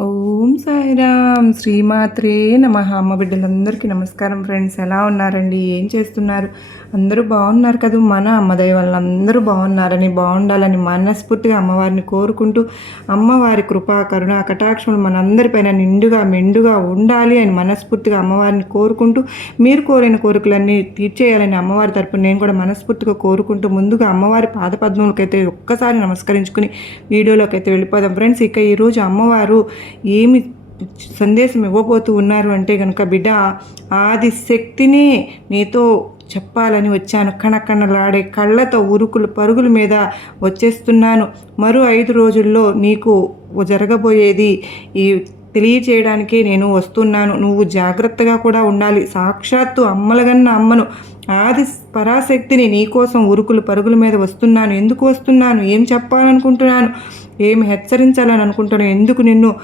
ఓం సాయిరామ్. శ్రీమాత్రే నమ. అమ్మ బిడ్డలందరికీ నమస్కారం ఫ్రెండ్స్. ఎలా ఉన్నారండి? ఏం చేస్తున్నారు? అందరూ బాగున్నారు కదా? మన అమ్మదయ వల్ల అందరూ బాగున్నారని బాగుండాలని మనస్ఫూర్తిగా అమ్మవారిని కోరుకుంటూ అమ్మవారి కృపా కరుణ కటాక్షములు మనందరిపైన నిండుగా మెండుగా ఉండాలి అని మనస్ఫూర్తిగా అమ్మవారిని కోరుకుంటూ మీరు కోరిన కోరికలన్నీ తీర్చేయాలని అమ్మవారి తరపున నేను కూడా మనస్ఫూర్తిగా కోరుకుంటూ ముందుగా అమ్మవారి పాదపద్మములకైతే ఒక్కసారి నమస్కరించుకుని వీడియోలోకి అయితే వెళ్ళిపోదాం. ఫ్రెండ్స్ ఇక ఈరోజు అమ్మవారు ఏమి సందేశం ఇవ్వబోతూ ఉన్నారు అంటే కనుక బిడ్డ ఆది శక్తిని నీతో చెప్పాలని వచ్చాను. కణకణలాడే కళ్ళతో ఉరుకులు పరుగుల మీద వచ్చేస్తున్నాను. మరో ఐదు రోజుల్లో నీకు జరగబోయేది ఈ తెలియచేయడానికే నేను వస్తున్నాను. నువ్వు జాగ్రత్తగా కూడా ఉండాలి. సాక్షాత్తు అమ్మలగన్న అమ్మను. ఆది పరాశక్తిని నీకోసం ఉరుకులు పరుగుల మీద వస్తున్నాను. ఎందుకు వస్తున్నాను? ఏం చెప్పాలనుకుంటున్నాను? ఏమి హెచ్చరించాలని అనుకుంటున్నాను ఎందుకు నిన్ను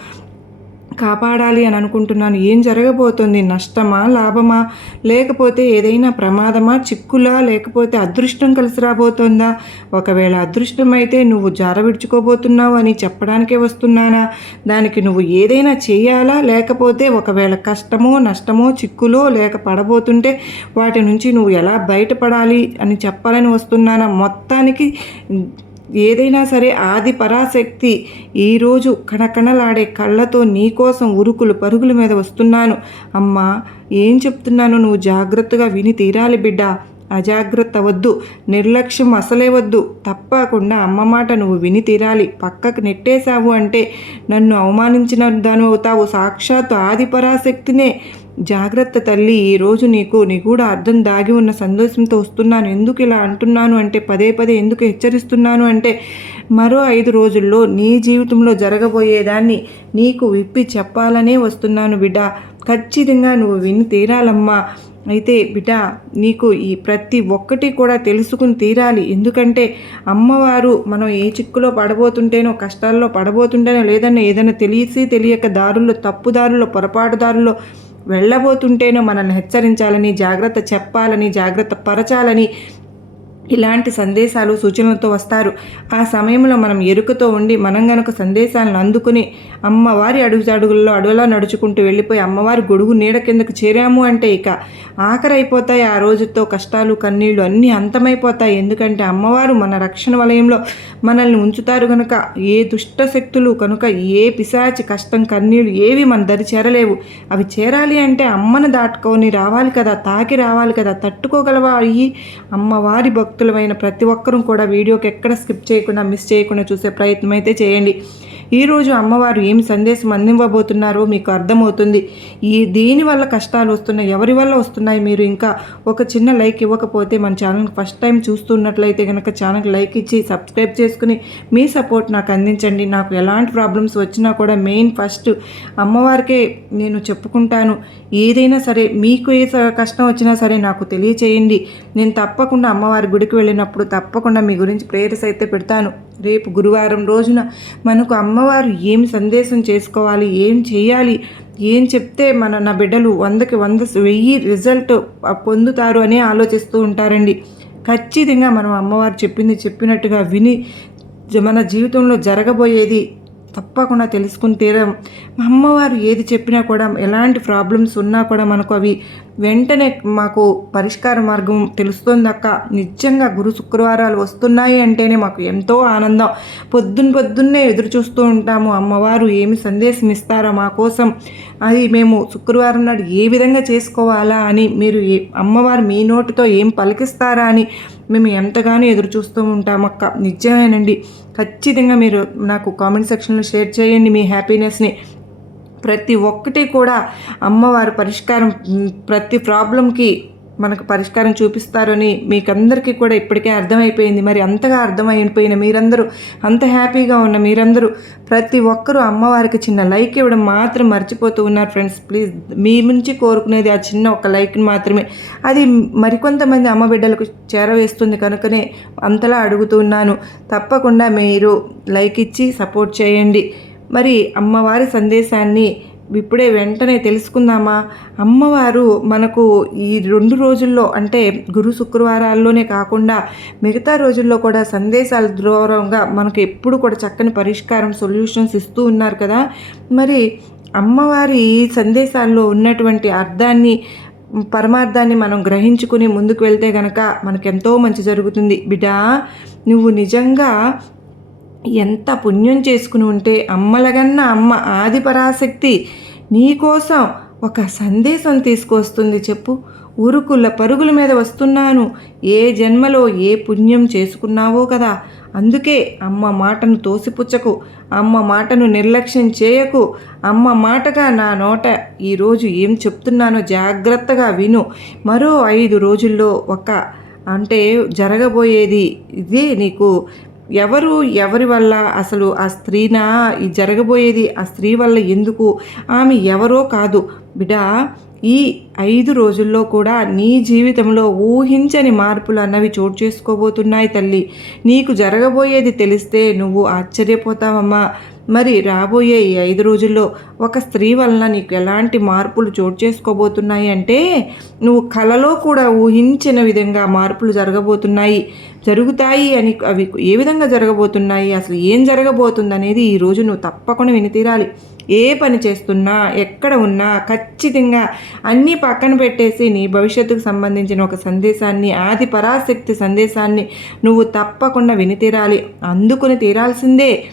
కాపాడాలి అని అనుకుంటున్నాను? ఏం జరగబోతుంది? నష్టమా? లాభమా? లేకపోతే ఏదైనా ప్రమాదమా? చిక్కులా? లేకపోతే అదృష్టం కలిసి రాబోతుందా? ఒకవేళ అదృష్టం అయితే నువ్వు జార విడుచుకోబోతున్నావు అని చెప్పడానికే వస్తున్నానా? దానికి నువ్వు ఏదైనా చేయాలా? లేకపోతే ఒకవేళ కష్టమో నష్టమో చిక్కులో లేక పడబోతుంటే వాటి నుంచి నువ్వు ఎలా బయటపడాలి అని చెప్పాలని వస్తున్నానా? మొత్తానికి ఏదైనా సరే ఆది పరాశక్తి ఈరోజు కణకణలాడే కళ్ళతో నీకోసం ఉరుకులు పరుగుల మీద వస్తున్నాను. అమ్మా ఏం చెప్తున్నాను? నువ్వు జాగ్రత్తగా విని తీరాలి బిడ్డ. అజాగ్రత్త వద్దు నిర్లక్ష్యం అసలే వద్దు. తప్పకుండా అమ్మ మాట నువ్వు విని తీరాలి. పక్కకు నెట్టేశావు అంటే నన్ను అవమానించిన దాని అవుతావు సాక్షాత్తు ఆది పరాశక్తినే. జాగ్రత్త తల్లి ఈరోజు నీకు నిగూఢ అర్థం దాగి ఉన్న సంతోషంతో వస్తున్నాను. ఎందుకు ఇలా అంటున్నాను అంటే పదే పదే ఎందుకు హెచ్చరిస్తున్నాను అంటే మరో ఐదు రోజుల్లో నీ జీవితంలో జరగబోయేదాన్ని నీకు విప్పి చెప్పాలనే వస్తున్నాను బిడ్డ. ఖచ్చితంగా నువ్వు విని తీరాలమ్మా. అయితే బిడ్డ నీకు ఈ ప్రతి ఒక్కటి కూడా తెలుసుకుని తీరాలి. ఎందుకంటే అమ్మవారు మనం ఏ చిక్కులో పడబోతుంటేనో కష్టాల్లో పడబోతుంటేనో లేదన్నా ఏదైనా తెలిసి తెలియక దారుల్లో తప్పు దారుల్లో దారుల్లో వెళ్ళబోతుంటేనో మనల్ని హెచ్చరించాలని జాగ్రత్త చెప్పాలని జాగ్రత్త పరచాలని ఇలాంటి సందేశాలు సూచనలతో వస్తారు. ఆ సమయంలో మనం ఎరుకతో ఉండి మనం గనక సందేశాలను అందుకుని అమ్మవారి అడుగుజాడుగుల్లో అడుగులా నడుచుకుంటూ వెళ్ళిపోయి అమ్మవారి గొడుగు నీడ కిందకు చేరాము అంటే ఇక ఆఖరి అయిపోతాయి ఆ రోజుతో కష్టాలు కన్నీళ్ళు అన్నీ అంతమైపోతాయి. ఎందుకంటే అమ్మవారు మన రక్షణ వలయంలో మనల్ని ఉంచుతారు కనుక ఏ దుష్ట శక్తులు కనుక ఏ పిశాచి కష్టం కన్నీళ్ళు ఏవి మన దరి చేరలేవు. అవి చేరాలి అంటే అమ్మను దాటుకొని రావాలి కదా తాకి రావాలి కదా తట్టుకోగలవా అయ్యి అమ్మవారి భక్తు భక్తులమైన ప్రతి ఒక్కరూ కూడా వీడియోకి ఎక్కడ స్కిప్ చేయకుండా మిస్ చేయకుండా చూసే ప్రయత్నం అయితే చేయండి. ఈరోజు అమ్మవారు ఏమి సందేశం అందివ్వబోతున్నారో మీకు అర్థమవుతుంది. ఈ దీని వల్ల కష్టాలు వస్తున్నాయి? ఎవరి వల్ల వస్తున్నాయి? మీరు ఇంకా ఒక చిన్న లైక్ ఇవ్వకపోతే మన ఛానల్ ఫస్ట్ టైం చూస్తున్నట్లయితే కనుక ఛానల్కి లైక్ ఇచ్చి సబ్స్క్రైబ్ చేసుకుని మీ సపోర్ట్ నాకు అందించండి. నాకు ఎలాంటి ప్రాబ్లమ్స్ వచ్చినా కూడా మెయిన్ ఫస్ట్ అమ్మవారికే నేను చెప్పుకుంటాను. ఏదైనా సరే మీకు ఏ కష్టం వచ్చినా సరే నాకు తెలియచేయండి. నేను తప్పకుండా అమ్మవారి గుడికి వెళ్ళినప్పుడు తప్పకుండా మీ గురించి ప్రేయర్స్ అయితే పెడతాను. రేపు గురువారం రోజున మనకు అమ్మవారు ఏం సందేశం చేసుకోవాలి ఏం చేయాలి ఏం చెప్తే మన నా బిడ్డలు వందకి వంద వెయ్యి రిజల్ట్ పొందుతారు అని ఆలోచిస్తూ ఉంటారండి. ఖచ్చితంగా మనం అమ్మవారు చెప్పింది చెప్పినట్టుగా విని మన జీవితంలో జరగబోయేది తప్పకుండా తెలుసుకుని తీరం అమ్మవారు ఏది చెప్పినా కూడా ఎలాంటి ప్రాబ్లమ్స్ ఉన్నా కూడా మనకు అవి వెంటనే మాకు పరిష్కార మార్గం తెలుస్తుంది అక్క. నిజంగా గురు శుక్రవారాలు వస్తున్నాయి అంటేనే మాకు ఎంతో ఆనందం. పొద్దున్న పొద్దున్నే ఎదురు చూస్తూ ఉంటాము. అమ్మవారు ఏమి సందేశం ఇస్తారో మా కోసం? అది మేము శుక్రవారం నాడు ఏ విధంగా చేసుకోవాలా అని మీరు అమ్మవారు మీ నోటితో ఏం పలికిస్తారా అని మేము ఎంతగానో ఎదురు చూస్తూ ఉంటాం అక్క. నిజమేనండి. ఖచ్చితంగా మీరు నాకు కామెంట్ సెక్షన్లో షేర్ చేయండి మీ హ్యాపీనెస్ని. ప్రతి ఒక్కటి కూడా అమ్మవారి పరిష్కారం ప్రతి ప్రాబ్లంకి మనకు పరిష్కారం చూపిస్తారని మీకందరికీ కూడా ఇప్పటికే అర్థమైపోయింది. మరి అంతగా అర్థమైపోయిన మీరందరూ అంత హ్యాపీగా ఉన్న మీరందరూ ప్రతి ఒక్కరూ అమ్మవారికి చిన్న లైక్ ఇవ్వడం మాత్రం మర్చిపోతూ ఉన్నారు ఫ్రెండ్స్. ప్లీజ్ మీ నుంచి కోరుకునేది ఆ చిన్న ఒక లైక్ని మాత్రమే. అది మరికొంతమంది అమ్మ బిడ్డలకు చేరవేస్తుంది కనుకనే అంతలా అడుగుతున్నాను తప్పకుండా మీరు లైక్ ఇచ్చి సపోర్ట్ చేయండి. మరి అమ్మవారి సందేశాన్ని ఇప్పుడే వెంటనే తెలుసుకుందామా? అమ్మవారు మనకు ఈ రెండు రోజుల్లో అంటే గురు శుక్రవారాల్లోనే కాకుండా మిగతా రోజుల్లో కూడా సందేశాల దూరంగా మనకు ఎప్పుడు కూడా చక్కని పరిష్కారం సొల్యూషన్స్ ఇస్తూ ఉన్నారు కదా? మరి అమ్మవారి సందేశాల్లో ఉన్నటువంటి అర్థాన్ని పరమార్థాన్ని మనం గ్రహించుకుని ముందుకు వెళ్తే గనక మనకెంతో మంచి జరుగుతుంది. బిడ్డ నువ్వు నిజంగా ఎంత పుణ్యం చేసుకుని ఉంటే అమ్మలగన్న అమ్మ ఆదిపరాశక్తి నీకోసం ఒక సందేశం తీసుకొస్తుంది చెప్పు. ఉరుకుల పరుగుల మీద వస్తున్నాను. ఏ జన్మలో ఏ పుణ్యం చేసుకున్నావో కదా. అందుకే అమ్మ మాటను తోసిపుచ్చకు. అమ్మ మాటను నిర్లక్ష్యం చేయకు. అమ్మ మాటగా నా నోట ఈరోజు ఏం చెప్తున్నానో జాగ్రత్తగా విను. మరో ఐదు రోజుల్లో ఒక అంటే జరగబోయేది ఇదే నీకు. ఎవరు ఎవరి వల్ల అసలు ఆ స్త్రీనా ఈ జరగబోయేది ఆ స్త్రీ వల్ల ఎందుకు? ఆమె ఎవరో కాదు. బిడా ఈ ఐదు రోజుల్లో కూడా నీ జీవితంలో ఊహించని మార్పులు అన్నవి చోటు చేసుకోబోతున్నాయి తల్లి. నీకు జరగబోయేది తెలిస్తే నువ్వు ఆశ్చర్యపోతావమ్మా. మరి రాబోయే ఈ ఐదు రోజుల్లో ఒక స్త్రీ వలన నీకు ఎలాంటి మార్పులు చోటు చేసుకోబోతున్నాయి అంటే నువ్వు కలలో కూడా ఊహించిన విధంగా మార్పులు జరగబోతున్నాయి. జరుగుతాయి అని అవి ఏ విధంగా జరగబోతున్నాయి? అసలు ఏం జరగబోతుంది అనేది ఈరోజు నువ్వు తప్పకుండా వినితీరాలి ఏ పని చేస్తున్నా ఎక్కడ ఉన్నా ఖచ్చితంగా అన్నీ పక్కన పెట్టేసి నీ భవిష్యత్తుకు సంబంధించిన ఒక సందేశాన్ని ఆది పరాశక్తి సందేశాన్ని నువ్వు తప్పకుండా విని తీరాలి. అందుకుని తీరాల్సిందే.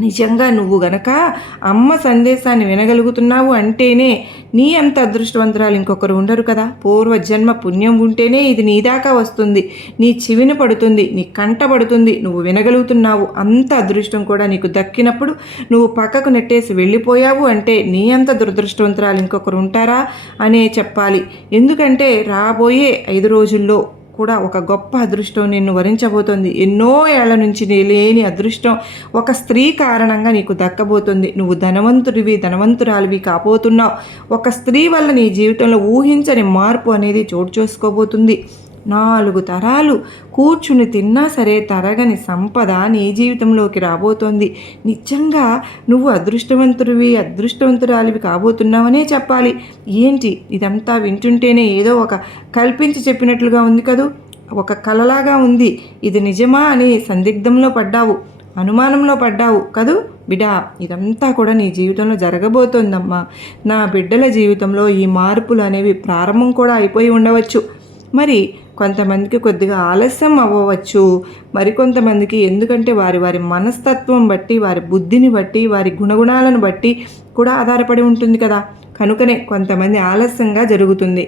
నిజంగా నువ్వు గనక అమ్మ సందేశాన్ని వినగలుగుతున్నావు అంటేనే నీ అంత అదృష్టవంతురాలు ఇంకొకరు ఉండరు కదా. పూర్వజన్మ పుణ్యం ఉంటేనే ఇది నీ దాకా వస్తుంది. నీ చెవిన పడుతుంది నీ కంట పడుతుంది నువ్వు వినగలుగుతున్నావు. అంత అదృష్టం కూడా నీకు దక్కినప్పుడు నువ్వు పక్కకు నెట్టేసి వెళ్ళిపోయావు అంటే నీ అంత దురదృష్టవంతురాలు ఇంకొకరు ఉంటారా? అనే చెప్పాలి. ఎందుకంటే రాబోయే ఐదు రోజుల్లో కూడా ఒక గొప్ప అదృష్టం నిన్ను వరించబోతోంది. ఎన్నో ఏళ్ళ నుంచి నీ లేని అదృష్టం ఒక స్త్రీ కారణంగా నీకు దక్కబోతుంది. నువ్వు ధనవంతుడివి ధనవంతురాలివి కాబోతున్నావు. ఒక స్త్రీ వల్ల నీ జీవితంలో ఊహించని మార్పు అనేది చోటు చేసుకోబోతుంది. నాలుగు తరాలు కూర్చుని తిన్నా సరే తరగని సంపద నీ జీవితంలోకి రాబోతోంది. నిజంగా నువ్వు అదృష్టవంతుడివి అదృష్టవంతురాలివి కాబోతున్నావనే చెప్పాలి. ఏంటి? ఇదంతా వింటుంటేనే ఏదో ఒక కల్పించి చెప్పినట్లుగా ఉంది కదూ? ఒక కలలాగా ఉంది. ఇది నిజమా అని సందిగ్ధంలో పడ్డావు. అనుమానంలో పడ్డావు కదూ? బిడా ఇదంతా కూడా నీ జీవితంలో జరగబోతోందమ్మా. నా బిడ్డల జీవితంలో ఈ మార్పులు అనేవి ప్రారంభం కూడా అయిపోయి ఉండవచ్చు. మరి కొంతమందికి కొద్దిగా ఆలస్యం అవ్వవచ్చు. మరికొంతమందికి ఎందుకంటే వారి వారి మనస్తత్వం బట్టి వారి బుద్ధిని బట్టి వారి గుణగుణాలను బట్టి కూడా ఆధారపడి ఉంటుంది కదా. కనుకనే కొంతమంది ఆలస్యంగా జరుగుతుంది.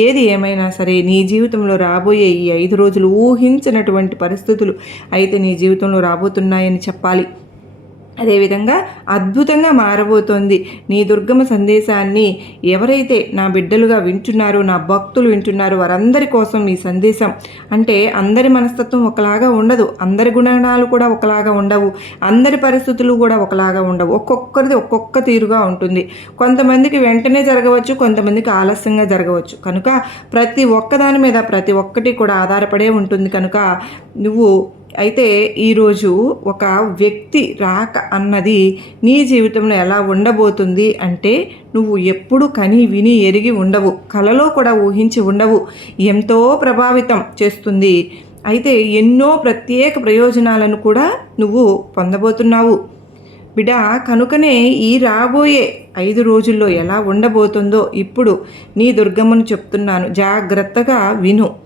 ఏది ఏమైనా సరే నీ జీవితంలో రాబోయే ఈ ఐదు రోజులు ఊహించినటువంటి పరిస్థితులు అయితే నీ జీవితంలో రాబోతున్నాయని చెప్పాలి. అదేవిధంగా అద్భుతంగా మారబోతోంది. నీ దుర్గమ సందేశాన్ని ఎవరైతే నా బిడ్డలుగా వింటున్నారో నా భక్తులు వింటున్నారో వారందరి కోసం ఈ సందేశం. అంటే అందరి మనస్తత్వం ఒకలాగా ఉండదు. అందరి గుణాలు కూడా ఒకలాగా ఉండవు. అందరి పరిస్థితులు కూడా ఒకలాగా ఉండవు. ఒక్కొక్కరిది ఒక్కొక్క తీరుగా ఉంటుంది. కొంతమందికి వెంటనే జరగవచ్చు కొంతమందికి ఆలస్యంగా జరగవచ్చు. కనుక ప్రతి ఒక్కదాని మీద ప్రతి ఒక్కటి కూడా ఆధారపడే ఉంటుంది. కనుక నువ్వు అయితే ఈరోజు ఒక వ్యక్తి రాక అన్నది నీ జీవితంలో ఎలా ఉండబోతుంది అంటే నువ్వు ఎప్పుడు కని విని ఎరిగి ఉండవు కలలో కూడా ఊహించి ఉండవు. ఎంతో ప్రభావితం చేస్తుంది. అయితే ఎన్నో ప్రత్యేక ప్రయోజనాలను కూడా నువ్వు పొందబోతున్నావు. బిడ కనుకనే ఈ రాబోయే ఐదు రోజుల్లో ఎలా ఉండబోతుందో ఇప్పుడు నీ దుర్గమ్మను చెప్తున్నాను. జాగ్రత్తగా విను.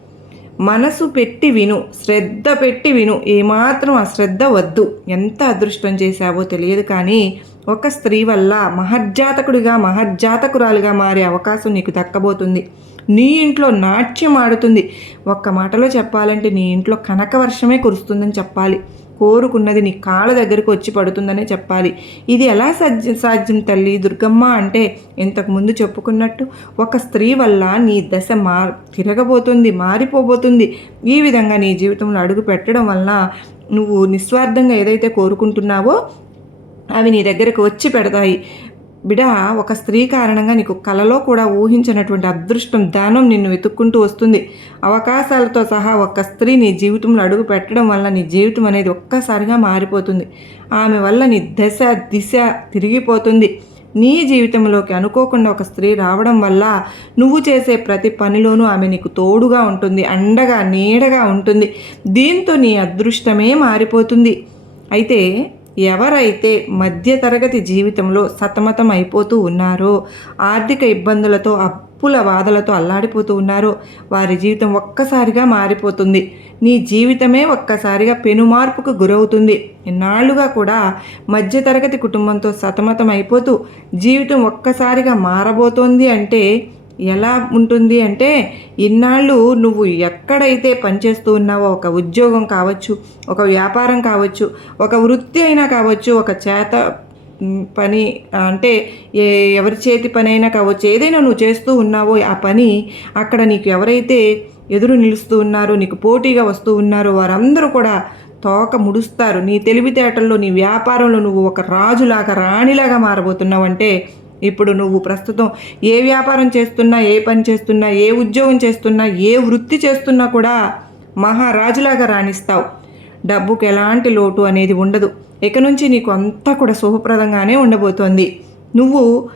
మనసు పెట్టి విను శ్రద్ధ పెట్టి విను. ఏమాత్రం అశ్రద్ధ వద్దు. ఎంత అదృష్టం చేశావో తెలియదు కానీ ఒక స్త్రీ వల్ల మహర్జాతకుడిగా మహర్జాతకురాలుగా మారే అవకాశం నీకు దక్కబోతుంది. నీ ఇంట్లో నాట్యం ఆడుతుంది. ఒక్క మాటలో చెప్పాలంటే నీ ఇంట్లో కనక వర్షమే కురుస్తుందని చెప్పాలి. కోరుకున్నది నీ కాళ్ళ దగ్గరకు వచ్చి పడుతుందనే చెప్పాలి. ఇది ఎలా సాధ్యం సాధ్యం తల్లి? దుర్గమ్మ అంటే ఇంతకుముందు చెప్పుకున్నట్టు ఒక స్త్రీ వల్ల నీ దశ మా తిరగబోతుంది మారిపోబోతుంది. ఈ విధంగా నీ జీవితంలో అడుగు పెట్టడం వల్ల నువ్వు నిస్వార్థంగా ఏదైతే కోరుకుంటున్నావో అవి నీ దగ్గరకు వచ్చి పెడతాయి. బిడ ఒక స్త్రీ కారణంగా నీకు కలలో కూడా ఊహించినటువంటి అదృష్టం దానం నిన్ను వెతుక్కుంటూ వస్తుంది. అవకాశాలతో సహా ఒక స్త్రీ నీ జీవితంలో అడుగు పెట్టడం వల్ల నీ జీవితం అనేది ఒక్కసారిగా మారిపోతుంది. ఆమె వల్ల నీ దశ దిశ తిరిగిపోతుంది. నీ జీవితంలోకి అనుకోకుండా ఒక స్త్రీ రావడం వల్ల నువ్వు చేసే ప్రతి పనిలోనూ ఆమె నీకు తోడుగా ఉంటుంది అండగా నీడగా ఉంటుంది. దీంతో నీ అదృష్టమే మారిపోతుంది. అయితే ఎవరైతే మధ్యతరగతి జీవితంలో సతమతం అయిపోతూ ఉన్నారో ఆర్థిక ఇబ్బందులతో అప్పుల బాధలతో అల్లాడిపోతూ ఉన్నారో వారి జీవితం ఒక్కసారిగా మారిపోతుంది. నీ జీవితమే ఒక్కసారిగా పెనుమార్పుకు గురవుతుంది. ఇన్నాళ్ళుగా కూడా మధ్యతరగతి కుటుంబంతో సతమతం అయిపోతూ జీవితం ఒక్కసారిగా మారబోతోంది అంటే ఎలా ఉంటుంది అంటే ఇన్నాళ్ళు నువ్వు ఎక్కడైతే పనిచేస్తూ ఉన్నావో ఒక ఉద్యోగం కావచ్చు ఒక వ్యాపారం కావచ్చు ఒక వృత్తి అయినా కావచ్చు ఒక చేత పని అంటే ఏ ఎవరి చేతి పని అయినా కావచ్చు ఏదైనా నువ్వు చేస్తూ ఉన్నావో ఆ పని అక్కడ నీకు ఎవరైతే ఎదురు నిలుస్తూ ఉన్నారో నీకు పోటీగా వస్తూ ఉన్నారో వారందరూ కూడా తోక ముడుస్తారు. నీ తెలివితేటల్లో నీ వ్యాపారంలో నువ్వు ఒక రాజులాగా రాణిలాగా మారబోతున్నావంటే ఇప్పుడు నువ్వు ప్రస్తుతం ఏ వ్యాపారం చేస్తున్నా ఏ పని చేస్తున్నా ఏ ఉద్యోగం చేస్తున్నా ఏ వృత్తి చేస్తున్నా కూడా మహారాజులాగా రాణిస్తావు. డబ్బుకు ఎలాంటి లోటు అనేది ఉండదు. ఇక నుంచి నీకు అంతా కూడా శుభప్రదంగానే ఉండబోతోంది. నువ్వు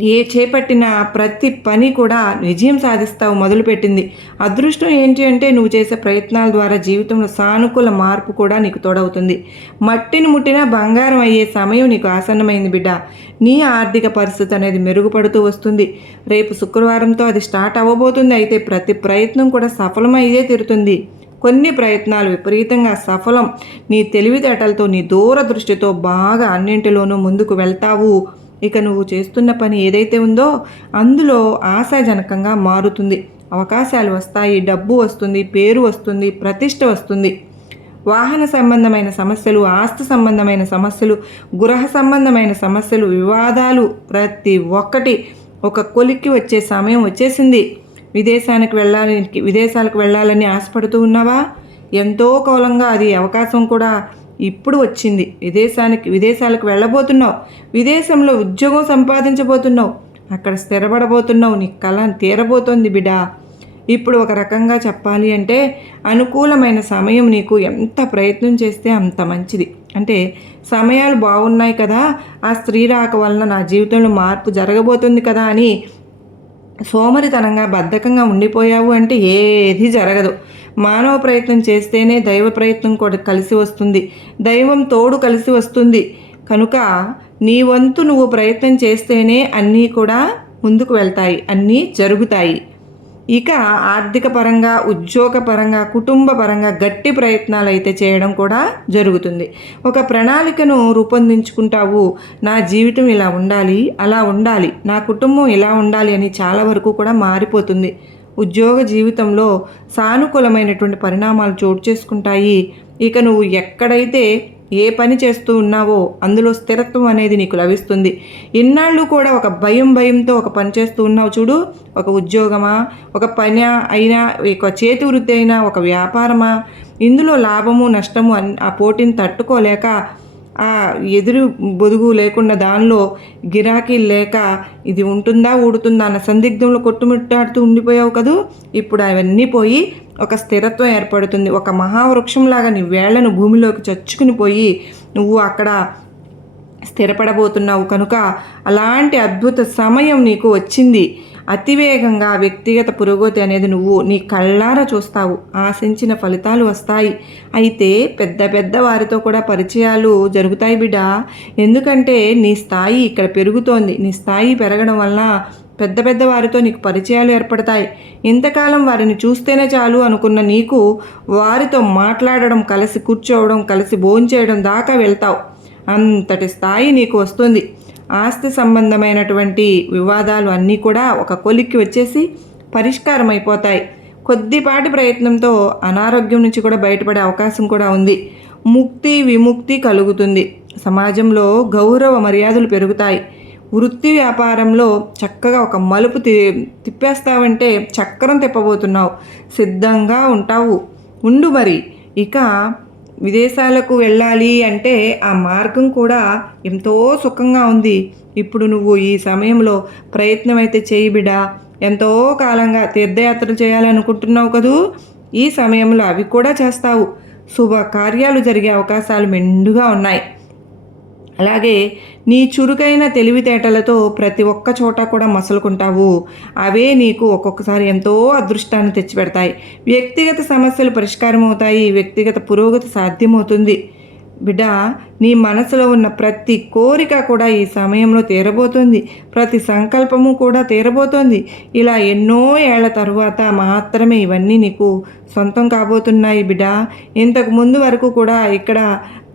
ఏ చేపట్టిన ప్రతి పని కూడా విజయం సాధిస్తావు మొదలుపెట్టింది. అదృష్టం ఏంటి అంటే నువ్వు చేసే ప్రయత్నాల ద్వారా జీవితంలో సానుకూల మార్పు కూడా నీకు తోడవుతుంది. మట్టిని ముట్టినా బంగారం అయ్యే సమయం నీకు ఆసన్నమైంది బిడ్డ. నీ ఆర్థిక పరిస్థితి అనేది మెరుగుపడుతూ వస్తుంది. రేపు శుక్రవారంతో అది స్టార్ట్ అవ్వబోతుంది. అయితే ప్రతి ప్రయత్నం కూడా సఫలమయ్యే తీరుతుంది. కొన్ని ప్రయత్నాలు విపరీతంగా సఫలం. నీ తెలివితేటలతో నీ దూరదృష్టితో బాగా అన్నింటిలోనూ ముందుకు వెళ్తావు. ఇక నువ్వు చేస్తున్న పని ఏదైతే ఉందో అందులో ఆశాజనకంగా మారుతుంది. అవకాశాలు వస్తాయి డబ్బు వస్తుంది పేరు వస్తుంది ప్రతిష్ట వస్తుంది. వాహన సంబంధమైన సమస్యలు ఆస్తి సంబంధమైన సమస్యలు గృహ సంబంధమైన సమస్యలు వివాదాలు ప్రతి ఒక్కటి ఒక కొలిక్కి వచ్చే సమయం వచ్చేసింది. విదేశానికి వెళ్ళాలని విదేశాలకు వెళ్ళాలని ఆశపడుతూ ఉన్నావా? ఎంతో కోలంగా అది అవకాశం కూడా ఇప్పుడు వచ్చింది. విదేశానికి విదేశాలకు వెళ్ళబోతున్నావు. విదేశంలో ఉద్యోగం సంపాదించబోతున్నావు. అక్కడ స్థిరపడబోతున్నావు. నీ కళ తీరబోతోంది బిడా. ఇప్పుడు ఒక రకంగా చెప్పాలి అంటే అనుకూలమైన సమయం నీకు ఎంత ప్రయత్నం చేస్తే అంత మంచిది. అంటే సమయాలు బాగున్నాయి కదా ఆ స్త్రీ రాక వలన నా జీవితంలో మార్పు జరగబోతుంది కదా అని సోమరితనంగా బద్ధకంగా ఉండిపోయావు అంటే ఏది జరగదు. మానవ ప్రయత్నం చేస్తేనే దైవ ప్రయత్నం కూడా కలిసి వస్తుంది. దైవం తోడు కలిసి వస్తుంది. కనుక నీ వంతు నువ్వు ప్రయత్నం చేస్తేనే అన్నీ కూడా ముందుకు వెళ్తాయి. అన్నీ జరుగుతాయి. ఇక ఆర్థిక పరంగా ఉద్యోగపరంగా కుటుంబ పరంగా గట్టి ప్రయత్నాలు అయితే చేయడం కూడా జరుగుతుంది. ఒక ప్రణాళికను రూపొందించుకుంటావు. నా జీవితం ఇలా ఉండాలి అలా ఉండాలి నా కుటుంబం ఇలా ఉండాలి అని చాలా వరకు కూడా మారిపోతుంది. ఉద్యోగ జీవితంలో సానుకూలమైనటువంటి పరిణామాలు చోటు చేసుకుంటాయి. ఇక నువ్వు ఎక్కడైతే ఏ పని చేస్తూ ఉన్నావో అందులో స్థిరత్వం అనేది నీకు లభిస్తుంది. ఇన్నాళ్ళు కూడా ఒక భయం భయంతో ఒక పని చేస్తూ ఉన్నావు చూడు. ఒక ఉద్యోగమా? ఒక పని అయినా ఒక చేతి వృత్తి అయినా ఒక వ్యాపారమా? ఇందులో లాభము నష్టము ఆ పోటీని తట్టుకోలేక ఆ ఎదురు బొదుగు లేకుండా దానిలో గిరాకీ లేక ఇది ఉంటుందా ఊడుతుందా అన్న సందిగ్ధంలో కొట్టుమిట్టాడుతూ ఉండిపోయావు కదూ? ఇప్పుడు అవన్నీ పోయి ఒక స్థిరత్వం ఏర్పడుతుంది. ఒక మహావృక్షంలాగా నీ వేళ్ళను భూమిలోకి చచ్చుకుని పోయి నువ్వు అక్కడ స్థిరపడబోతున్నావు కనుక అలాంటి అద్భుత సమయం నీకు వచ్చింది. అతివేగంగా వ్యక్తిగత పురోగతి అనేది నువ్వు నీ కళ్ళారా చూస్తావు. ఆశించిన ఫలితాలు వస్తాయి. అయితే పెద్ద పెద్ద వారితో కూడా పరిచయాలు జరుగుతాయి బిడ్డ. ఎందుకంటే నీ స్థాయి ఇక్కడ పెరుగుతోంది. నీ స్థాయి పెరగడం వలన పెద్ద పెద్ద వారితో నీకు పరిచయాలు ఏర్పడతాయి. ఇంతకాలం వారిని చూస్తేనే చాలు అనుకున్న నీకు వారితో మాట్లాడడం కలిసి కూర్చోవడం కలిసి భోంచేయడం దాకా వెళ్తావు. అంతటి స్థాయి నీకు వస్తుంది. ఆస్తి సంబంధమైనటువంటి వివాదాలు అన్నీ కూడా ఒక కొలిక్కి వచ్చేసి పరిష్కారం అయిపోతాయి కొద్దిపాటి ప్రయత్నంతో అనారోగ్యం నుంచి కూడా బయటపడే అవకాశం కూడా ఉంది. ముక్తి విముక్తి కలుగుతుంది. సమాజంలో గౌరవ మర్యాదలు పెరుగుతాయి. వృత్తి వ్యాపారంలో చక్కగా ఒక మలుపు తి తిప్పేస్తావంటే చక్రం తిప్పబోతున్నావు. సిద్ధంగా ఉంటావు. ఉండు మరి. ఇక విదేశాలకు వెళ్ళాలి అంటే ఆ మార్గం కూడా ఎంతో సుఖంగా ఉంది. ఇప్పుడు నువ్వు ఈ సమయంలో ప్రయత్నం అయితే చేయి బిడా. ఎంతో కాలంగా తీర్థయాత్రలు చేయాలనుకుంటున్నావు కదూ? ఈ సమయంలో అవి కూడా చేస్తావు. శుభ కార్యాలు జరిగే అవకాశాలు మెండుగా ఉన్నాయి. అలాగే నీ చురుకైన తెలివితేటలతో ప్రతి ఒక్క చోట కూడా మసలుకుంటావు. అవే నీకు ఒక్కొక్కసారి ఎంతో అదృష్టాన్ని తెచ్చిపెడతాయి. వ్యక్తిగత సమస్యలు పరిష్కారం అవుతాయి వ్యక్తిగత పురోగతి సాధ్యమవుతుంది. బిడ్డ నీ మనసులో ఉన్న ప్రతి కోరిక కూడా ఈ సమయంలో తీరబోతుంది. ప్రతి సంకల్పము కూడా తీరబోతోంది. ఇలా ఎన్నో ఏళ్ళ తరువాత మాత్రమే ఇవన్నీ నీకు సొంతం కాబోతున్నాయి బిడ్డ. ఇంతకు ముందు వరకు కూడా ఇక్కడ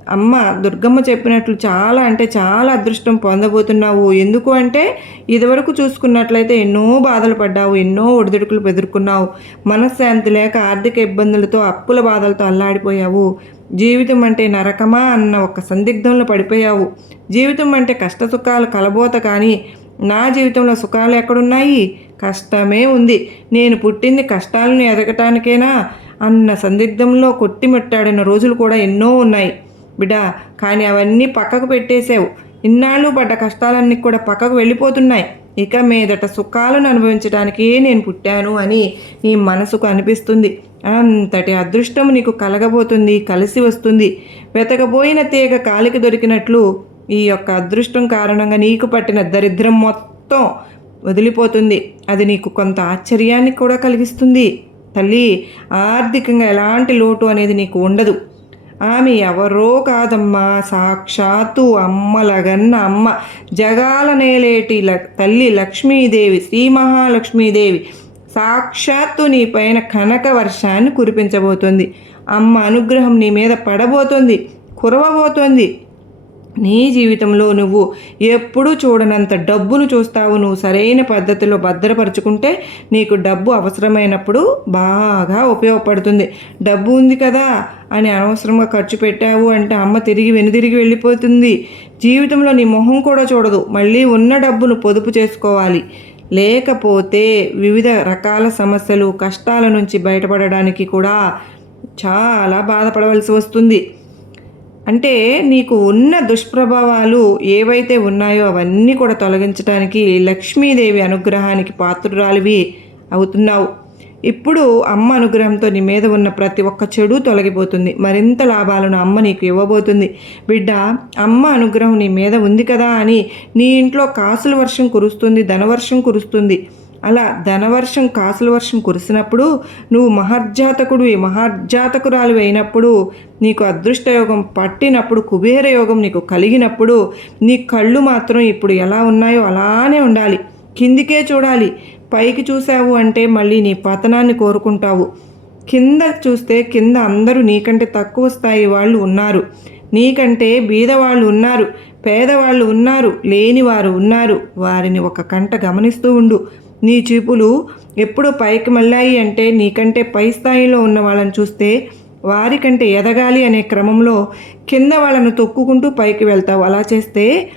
అమ్మ దుర్గమ్మ చెప్పినట్లు చాలా అంటే చాలా అదృష్టం పొందబోతున్నావు. ఎందుకు అంటే ఇదివరకు చూసుకున్నట్లయితే ఎన్నో బాధలు పడ్డావు ఎన్నో ఒడిదుడుకులు ఎదుర్కొన్నావు మనశ్శాంతి లేక ఆర్థిక ఇబ్బందులతో అప్పుల బాధలతో అల్లాడిపోయావు. జీవితం అంటే నరకమా అన్న ఒక సందిగ్ధంలో పడిపోయావు. జీవితం అంటే కష్ట సుఖాలు కలబోత కానీ నా జీవితంలో సుఖాలు ఎక్కడున్నాయి? కష్టమే ఉంది. నేను పుట్టింది కష్టాలను ఎదగటానికేనా? అన్న సందిగ్ధంలో కొట్టిమెట్టాడిన రోజులు కూడా ఎన్నో ఉన్నాయి. బిడా కానీ అవన్నీ పక్కకు పెట్టేశావు. ఇన్నాళ్ళు పడ్డ కష్టాలన్నీ కూడా పక్కకు వెళ్ళిపోతున్నాయి. ఇక మీదట సుఖాలను అనుభవించడానికే నేను పుట్టాను అని నీ మనసుకు అనిపిస్తుంది. అంతటి అదృష్టం నీకు కలగబోతుంది కలిసి వస్తుంది. వెతకబోయిన తీగ కాలికి దొరికినట్లు ఈ యొక్క అదృష్టం కారణంగా నీకు పట్టిన దరిద్రం మొత్తం వదిలిపోతుంది. అది నీకు కొంత ఆశ్చర్యాన్ని కూడా కలిగిస్తుంది. తల్లి ఆర్థికంగా ఎలాంటి లోటు అనేది నీకు ఉండదు. ఆమె ఎవరో కాదమ్మా. సాక్షాత్తు అమ్మలగన్న అమ్మ. జగాల నేలేటి తల్లి లక్ష్మీదేవి శ్రీ మహాలక్ష్మీదేవి. సాక్షాత్తు నీ పైన కనక వర్షాన్ని కురిపించబోతుంది. అమ్మ అనుగ్రహం నీ మీద పడబోతుంది కురవబోతోంది. నీ జీవితంలో నువ్వు ఎప్పుడూ చూడనంత డబ్బును చూస్తావు. నువ్వు సరైన పద్ధతిలో భద్రపరుచుకుంటే నీకు డబ్బు అవసరమైనప్పుడు బాగా ఉపయోగపడుతుంది. డబ్బు ఉంది కదా అని అనవసరంగా ఖర్చు పెట్టావు అంటే అమ్మ తిరిగి వెనుదిరిగి వెళ్ళిపోతుంది. జీవితంలో నీ మొహం కూడా చూడదు. మళ్ళీ ఉన్న డబ్బును పొదుపు చేసుకోవాలి. లేకపోతే వివిధ రకాల సమస్యలు కష్టాల నుంచి బయటపడడానికి కూడా చాలా బాధపడవలసి వస్తుంది. అంటే నీకు ఉన్న దుష్ప్రభావాలు ఏవైతే ఉన్నాయో అవన్నీ కూడా తొలగించడానికి లక్ష్మీదేవి అనుగ్రహానికి పాత్రురాలివి అవుతున్నావు. ఇప్పుడు అమ్మ అనుగ్రహంతో నీ మీద ఉన్న ప్రతి ఒక్క చెడు తొలగిపోతుంది. మరింత లాభాలను అమ్మ నీకు ఇవ్వబోతుంది. బిడ్డ అమ్మ అనుగ్రహం నీ మీద ఉంది కదా అని నీ ఇంట్లో కాసుల వర్షం కురుస్తుంది ధనవర్షం కురుస్తుంది. అలా ధనవర్షం కాసుల వర్షం కురిసినప్పుడు నువ్వు మహర్జాతకుడు మహర్జాతకురాలు అయినప్పుడు నీకు అదృష్టయోగం పట్టినప్పుడు కుబేర యోగం నీకు కలిగినప్పుడు నీ కళ్ళు మాత్రం ఇప్పుడు ఎలా ఉన్నాయో అలానే ఉండాలి. కిందికే చూడాలి. పైకి చూసావు అంటే మళ్ళీ నీ పతనాన్ని కోరుకుంటావు. కింద చూస్తే కింద అందరూ నీకంటే తక్కువ స్థాయి వాళ్ళు ఉన్నారు. నీకంటే బీదవాళ్ళు ఉన్నారు. పేదవాళ్ళు ఉన్నారు. లేనివారు ఉన్నారు. వారిని ఒక కంట గమనిస్తూ ఉండు. నీ చూపులు ఎప్పుడు పైకి మళ్ళాయి అంటే నీకంటే పై స్థాయిలో ఉన్న వాళ్ళని చూస్తే వారికంటే ఎదగాలి అనే క్రమంలో కింద వాళ్ళను తొక్కుకుంటూ పైకి వెళ్తావు. అలా చేస్తే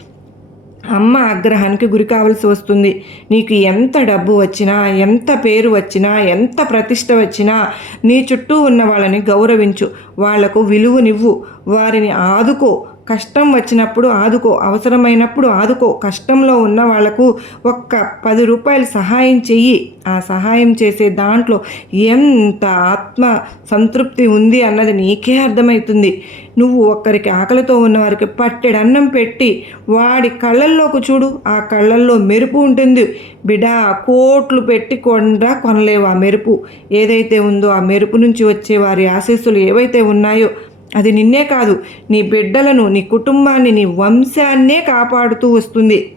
అమ్మ ఆగ్రహానికి గురి కావాల్సి వస్తుంది. నీకు ఎంత డబ్బు వచ్చినా ఎంత పేరు వచ్చినా ఎంత ప్రతిష్ట వచ్చినా నీ చుట్టూ ఉన్న వాళ్ళని గౌరవించు. వాళ్ళకు విలువనివ్వు. వారిని ఆదుకో. కష్టం వచ్చినప్పుడు ఆదుకో అవసరమైనప్పుడు ఆదుకో. కష్టంలో ఉన్న వాళ్ళకు ఒక్క పది రూపాయలు సహాయం చెయ్యి. ఆ సహాయం చేసే దాంట్లో ఎంత ఆత్మ సంతృప్తి ఉంది అన్నది నీకే అర్థమవుతుంది. నువ్వు ఒక్కరికి ఆకలితో ఉన్నవారికి పట్టెడన్నం పెట్టి వాడి కళ్ళల్లోకి చూడు. ఆ కళ్ళల్లో మెరుపు ఉంటుంది. బిడా కోట్లు పెట్టి కొండ కొనలేవు ఆ మెరుపు. ఏదైతే ఉందో ఆ మెరుపు నుంచి వచ్చే వారి ఆశీస్సులు ఏవైతే ఉన్నాయో అది నిన్నే కాదు. నీ బిడ్డలను నీ కుటుంబాన్ని నీ వంశాన్నే కాపాడుతూ వస్తుంది.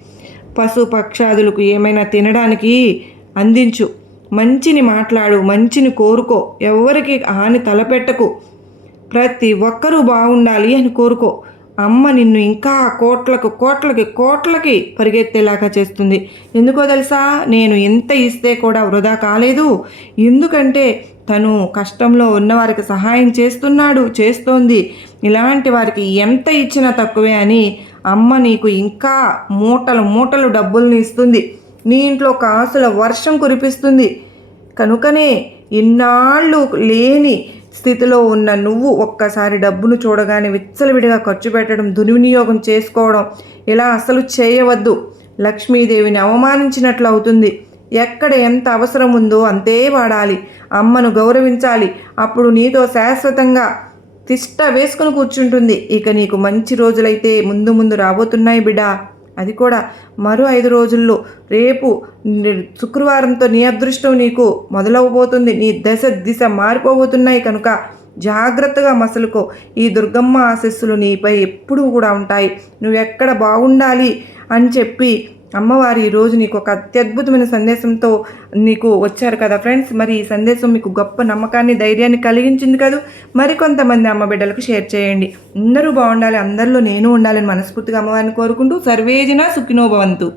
పశు పక్షాదులకు ఏమైనా తినడానికి అందించు. మంచిని మాట్లాడు మంచిని కోరుకో. ఎవరికి హాని తలపెట్టకు. ప్రతి ఒక్కరూ బాగుండాలి అని కోరుకో. అమ్మ నిన్ను ఇంకా కోట్లకు కోట్లకి కోట్లకి పరిగెత్తేలాగా చేస్తుంది. ఎందుకో తెలుసా? నేను ఎంత ఇస్తే కూడా వృధా కాలేదు. ఎందుకంటే తను కష్టంలో ఉన్నవారికి సహాయం చేస్తున్నాడు చేస్తోంది. ఇలాంటి వారికి ఎంత ఇచ్చినా తక్కువే అని అమ్మ నీకు ఇంకా మూటలు మూటలు డబ్బుల్ని ఇస్తుంది. నీ ఇంట్లో కాసుల వర్షం కురిపిస్తుంది. కనుకనే ఇన్నాళ్ళు లేని స్థితిలో ఉన్న నువ్వు ఒక్కసారి డబ్బును చూడగానే విచ్చలవిడిగా ఖర్చు పెట్టడం దుర్వినియోగం చేసుకోవడం ఇలా అసలు చేయవద్దు. లక్ష్మీదేవిని అవమానించినట్లు అవుతుంది. ఎక్కడ ఎంత అవసరం ఉందో అంతే వాడాలి. అమ్మను గౌరవించాలి. అప్పుడు నీతో శాశ్వతంగా తిష్ట వేసుకుని కూర్చుంటుంది. ఇక నీకు మంచి రోజులైతే ముందు ముందు రాబోతున్నాయి బిడా. అది కూడా మరో ఐదు రోజుల్లో. రేపు శుక్రవారంతో నీ అదృష్టం నీకు మొదలవబోతుంది. నీ దశ దిశ మారిపోబోతున్నాయి కనుక జాగ్రత్తగా మసలుకో. ఈ దుర్గమ్మ ఆశస్సులు నీపై ఎప్పుడూ కూడా ఉంటాయి. నువ్వు ఎక్కడ బాగుండాలి అని చెప్పి అమ్మవారు ఈరోజు నీకు ఒక అత్యద్భుతమైన సందేశంతో నీకు వచ్చారు కదా ఫ్రెండ్స్. మరి ఈ సందేశం మీకు గొప్ప నమ్మకాన్ని ధైర్యాన్ని కలిగించింది కదా? మరి కొంతమంది అమ్మ బిడ్డలకు షేర్ చేయండి. అందరూ బాగుండాలి అందరిలో నేను ఉండాలని మనస్ఫూర్తిగా అమ్మవారిని కోరుకుంటూ సర్వేజిన సుఖినోభవంతు